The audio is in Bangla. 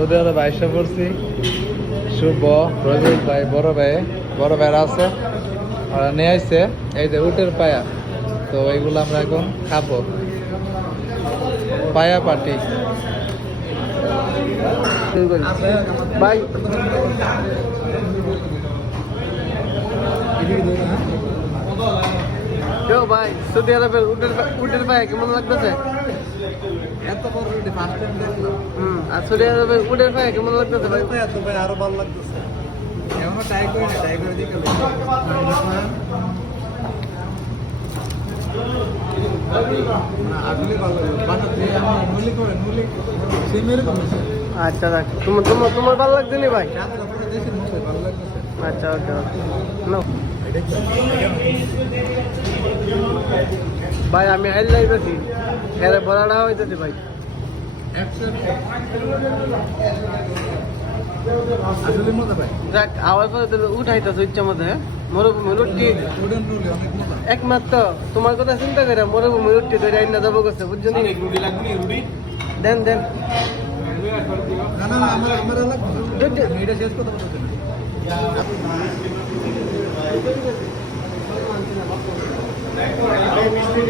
সৌদি আরবে আইসা পড়ছি। শুভ, রবিউল ভাই, বড় ভাইরা আছে, ওরা নিয়ে আসছে এই যে উটের পায়া। তো এইগুলো আমরা এখন খাবো, পায়া পাটি। ভাই ভাই সৌদি আরবের উটের পায়া কেমন লাগতেছে? এত বড় রুটি ফার্স্ট টাইম দেখলাম। আর সৌদি আরবের উটের পায়া কেমন লাগতেছে ভাই? তো ভাই আরো ভালো লাগতেছে। এখনো ট্রাই করে দিকে আসলে ভালো লাগে। বাসাতে আমি নুলি করে সেম এরকম। আচ্ছা তোমার ভালো লাগছে নি ভাই? পুরো দেশের মতো ভালো লাগতেছে। আচ্ছা ওকে নো ভাই আমি হাইল লাইতেছি, এর বড়াটা হইতেছে ভাই। আসলে মজা ভাই। যাক আওয়াজ পরে দিলে উঠাইতেছে ইচ্ছা মতো। হ্যাঁ মরুভূমি রুটি উডেন রুলি অনেক মজা। একমাত্র তোমার কথা চিন্তা করে মরুভূমি রুটি ধরে আইনা যাবো করছে, বুঝছো নি? দেন না আমার লাগবে না। আমি এটা শেষ করতে পারতেছি না। মিষ্টি